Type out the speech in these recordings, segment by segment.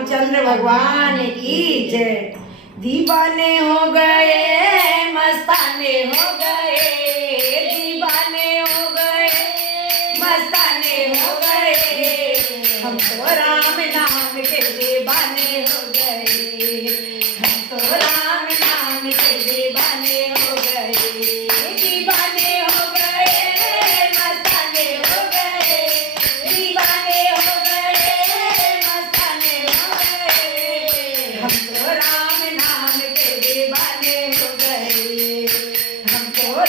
रामचंद्र भगवान की जय। दीवाने हो गए मस्ताने हो गए, दीवाने हो गए मस्ताने हो गए, हम तो राम नाम के दीवाने हो गए, हम तो राम नाम के दीवाने हो गए, दीवाने हो गए मस्ताने हो गए, दीवाने हो गए मस्ताने हो गए, हम तो राम नाम के दीवाने हो गए, हम तो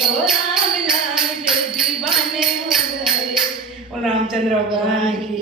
तो राम नाम के दीवाने हो गए। और रामचंद्र भगवान की